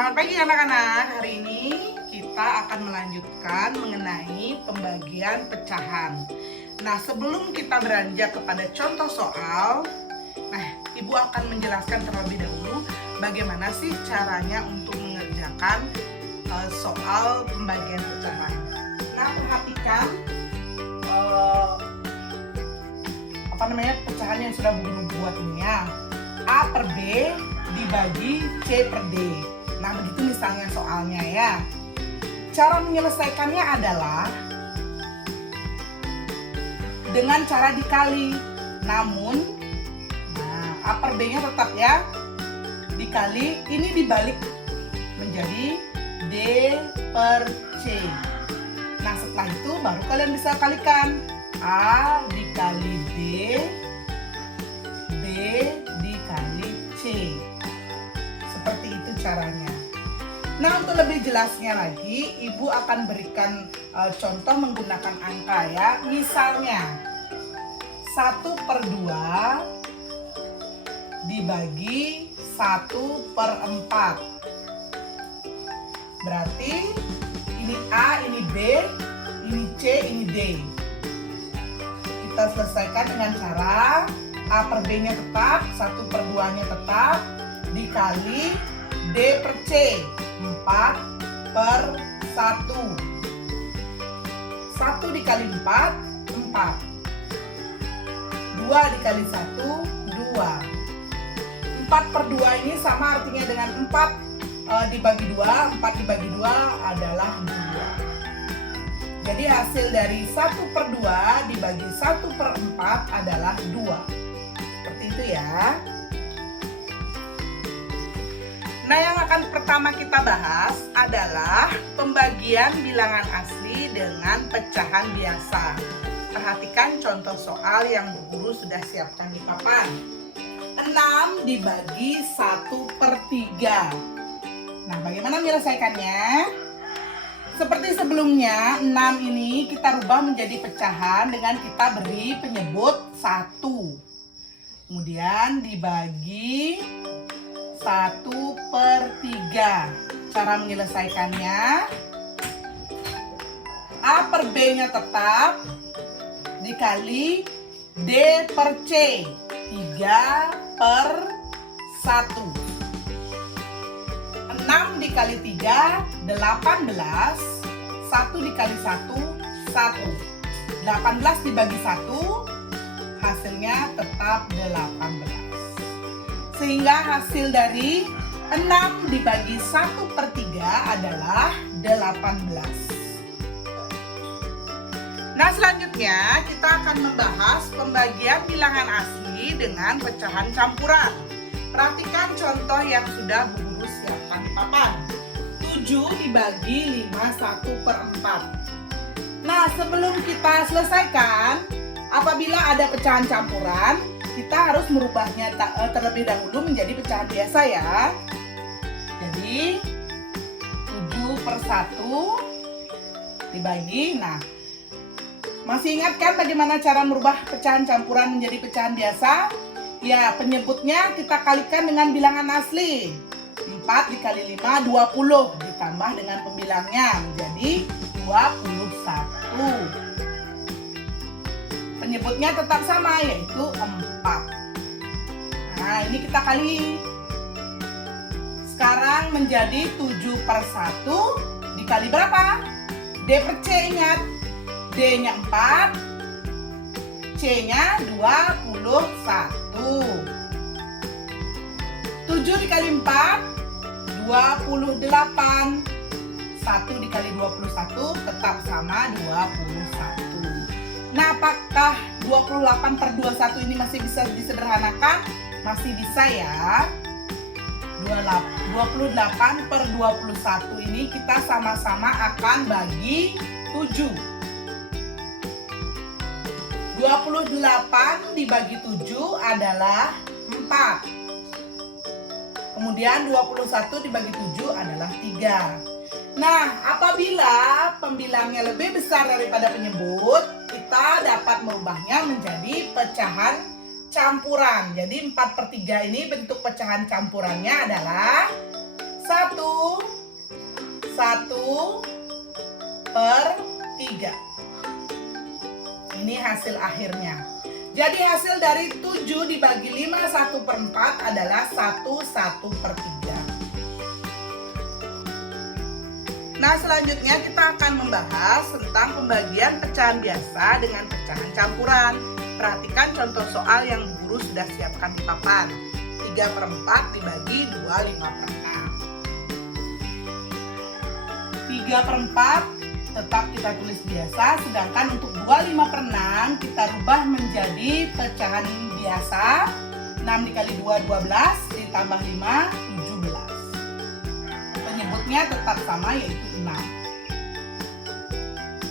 Selamat pagi anak-anak. Hari ini kita akan melanjutkan mengenai pembagian pecahan. Nah, sebelum kita beranjak kepada contoh soal, Ibu akan menjelaskan terlebih dahulu bagaimana sih caranya untuk mengerjakan soal pembagian pecahan. Nah, perhatikan pecahan yang sudah Bu buat ini ya. A per B dibagi C per D. Nah, begitu misalnya soalnya ya. Cara menyelesaikannya adalah dengan cara dikali. Namun, A per B-nya tetap ya. Dikali, ini dibalik menjadi D per C. Nah, setelah itu baru kalian bisa kalikan. A dikali D, B dikali C. Seperti itu caranya. Nah, untuk lebih jelasnya lagi, Ibu akan berikan contoh menggunakan angka ya. Misalnya 1/2 dibagi 1/4. Berarti ini A, ini B, ini C, ini D. Kita selesaikan dengan cara A per B nya tetap, 1/2 nya tetap, dikali D per C, 4/1. 1 dikali 4, 4. 2 dikali 1, 2. 4/2 ini sama artinya dengan 4 dibagi 2, 4 dibagi 2 adalah 2. Jadi hasil dari 1/2 dibagi 1/4 adalah 2. Seperti itu ya. Nah, yang akan pertama kita bahas adalah pembagian bilangan asli dengan pecahan biasa. Perhatikan contoh soal yang Bu Guru sudah siapkan di papan. 6 dibagi 1/3. Nah, bagaimana menyelesaikannya? Seperti sebelumnya, 6 ini kita rubah menjadi pecahan dengan kita beri penyebut 1. Kemudian dibagi 1/3. Cara menyelesaikannya, A per B nya tetap, dikali D per C, 3/1. 6 dikali 3, 18. 1 dikali 1, 1. 18 dibagi 1, hasilnya tetap 18. Sehingga hasil dari 6 dibagi 1/3 adalah 18. Nah, selanjutnya kita akan membahas pembagian bilangan asli dengan pecahan campuran. Perhatikan contoh yang sudah Bu Guru siapkan di papan. 7 dibagi 5 1/4. Nah, sebelum kita selesaikan, apabila ada pecahan campuran, kita harus merubahnya terlebih dahulu menjadi pecahan biasa ya. Jadi 7/1 dibagi. Nah, masih ingat kan bagaimana cara merubah pecahan campuran menjadi pecahan biasa? Ya, penyebutnya kita kalikan dengan bilangan asli. 4 dikali 5, 20. Ditambah dengan pembilangnya menjadi 21. Penyebutnya tetap sama, yaitu 4. Nah, ini kita kali. Sekarang menjadi 7/1 dikali berapa? D per C, ingat. D-nya 4, C-nya 21. 7 dikali 4, 28. 1 dikali 21 tetap sama 21. Nah, apakah 28/21 ini masih bisa disederhanakan? Masih bisa ya. 28/21 ini kita sama-sama akan bagi 7. 28 dibagi 7 adalah 4. Kemudian 21 dibagi 7 adalah 3. Nah, apabila pembilangnya lebih besar daripada penyebut, kita dapat merubahnya menjadi pecahan campuran. Jadi 4/3 ini bentuk pecahan campurannya adalah 1/3. Ini hasil akhirnya. Jadi hasil dari 7 dibagi 5 1/4 adalah 1/3. Nah, selanjutnya kita akan membahas tentang pembagian pecahan biasa dengan pecahan campuran. Perhatikan contoh soal yang guru sudah siapkan di papan. 3/4 dibagi 2 5/6. 3/4 tetap kita tulis biasa, sedangkan untuk 2 5/6 kita rubah menjadi pecahan biasa. 6 dikali 2 12, ditambah 5 17. Penyebutnya tetap sama, yaitu 6.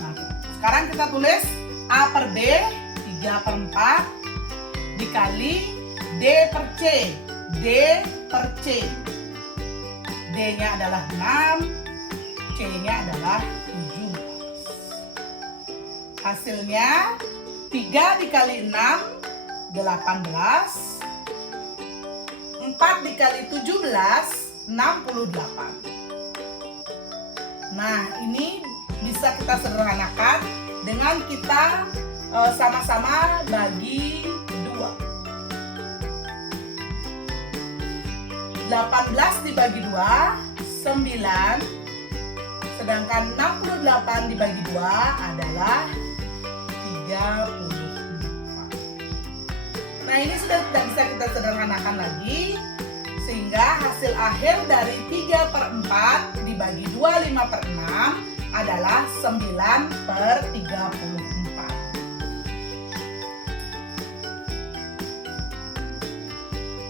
Nah, sekarang kita tulis A/B 3/4 dikali D/C. D/C. D-nya adalah 6, C-nya adalah 17. Hasilnya 3 dikali 6 18, 4 dikali 17 68. Nah, ini bisa kita sederhanakan dengan kita sama-sama bagi 2. 18 dibagi 2 9, sedangkan 68 dibagi 2 adalah 34. Nah, ini sudah tidak bisa kita sederhanakan lagi, sehingga hasil akhir dari 3/4 dibagi 2 5/6 adalah 9/34.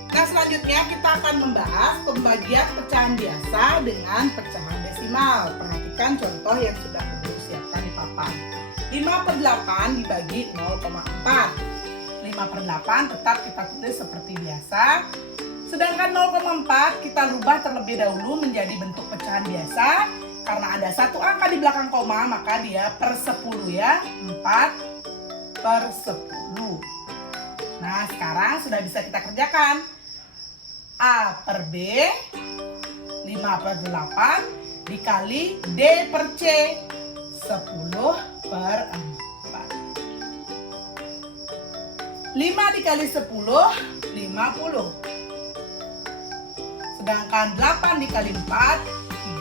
Nah, selanjutnya kita akan membahas pembagian pecahan biasa dengan pecahan desimal. Perhatikan contoh yang sudah Guru siapkan di papan. 5/8 dibagi 0,4. 5/8 tetap kita tulis seperti biasa. Sedangkan 0,4 kita rubah terlebih dahulu menjadi bentuk pecahan biasa. Karena ada satu angka di belakang koma, maka dia per 10 ya. 4/10. Nah, sekarang sudah bisa kita kerjakan. A/B 5/8 dikali D/C 10/4. 5 dikali 10 50. Sedangkan 8 dikali 4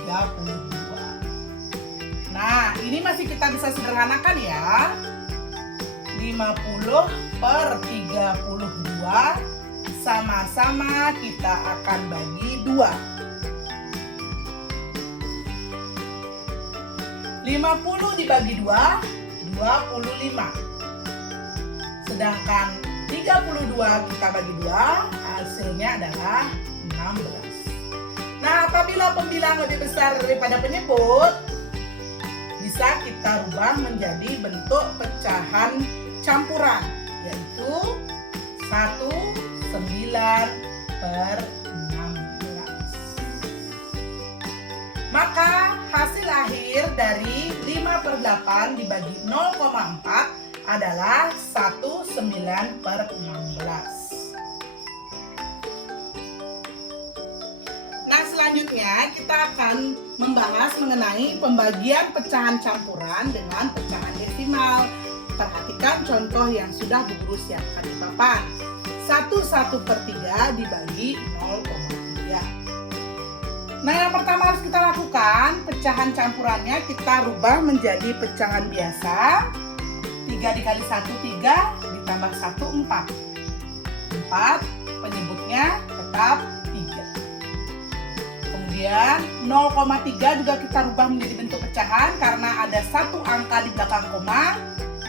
32. Nah, ini masih kita bisa sederhanakan ya. 50/32 sama-sama kita akan bagi 2. 50 dibagi 2 25. Sedangkan 32 kita bagi 2, hasilnya adalah 16. Nah, apabila pembilang lebih besar daripada penyebut, bisa kita rubah menjadi bentuk pecahan campuran, yaitu 1/9/16. Maka hasil akhir dari 5/8 dibagi 0,4 adalah 1/9/16. Nah, selanjutnya kita akan membahas mengenai pembagian pecahan campuran dengan pecahan desimal. Perhatikan contoh yang sudah Bu Guru siapkan di papan. 1/3 dibagi 0,3. Nah, yang pertama harus kita lakukan, pecahan campurannya kita rubah menjadi pecahan biasa. 3 dikali 1 3, ditambah 1 4. 4, penyebutnya tetap 3. Kemudian 0,3 juga kita rubah menjadi bentuk pecahan karena ada satu angka di belakang koma,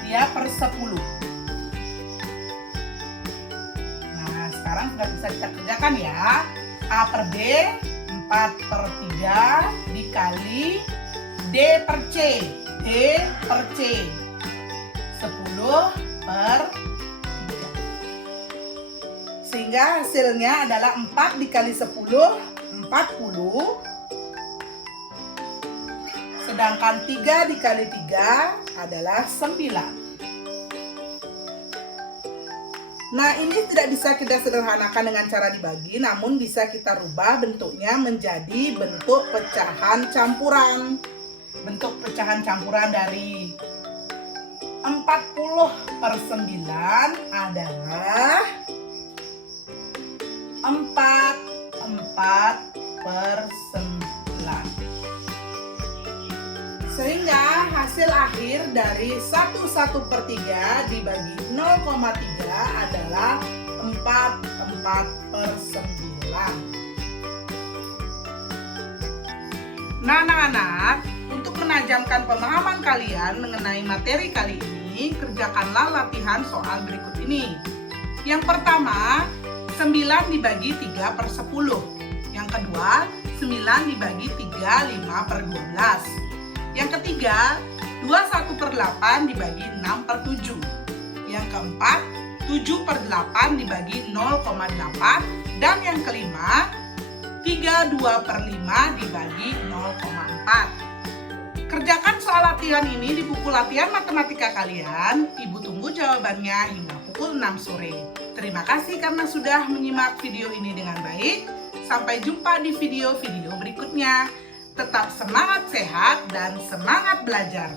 dia per 10. Nah, sekarang sudah bisa kita kerjakan ya. A/B 4/3 dikali D/C. D/C 10/3. Sehingga hasilnya adalah 4 dikali 10 40. Sedangkan 3 dikali 3 adalah 9. Nah, ini tidak bisa kita sederhanakan dengan cara dibagi, namun bisa kita rubah bentuknya menjadi bentuk pecahan campuran. Bentuk pecahan campuran dari 40/9 adalah 4/9. Sehingga hasil akhir dari 1/3 dibagi 0,3 adalah 4/9. Nah, anak-anak, untuk menajamkan pemahaman kalian mengenai materi kali ini, kerjakanlah latihan soal berikut ini. Yang pertama, 9 dibagi 3/10. Yang kedua, 9 dibagi 3, 5/12. Yang ketiga, 21/8 dibagi 6/7. Yang keempat, 7/8 dibagi 0,8. Dan yang kelima, 32/5 dibagi 0,4. Kerjakan soal latihan ini di buku latihan matematika kalian. Ibu tunggu jawabannya hingga pukul 6 sore. Terima kasih karena sudah menyimak video ini dengan baik. Sampai jumpa di video-video berikutnya. Tetap semangat sehat dan semangat belajar.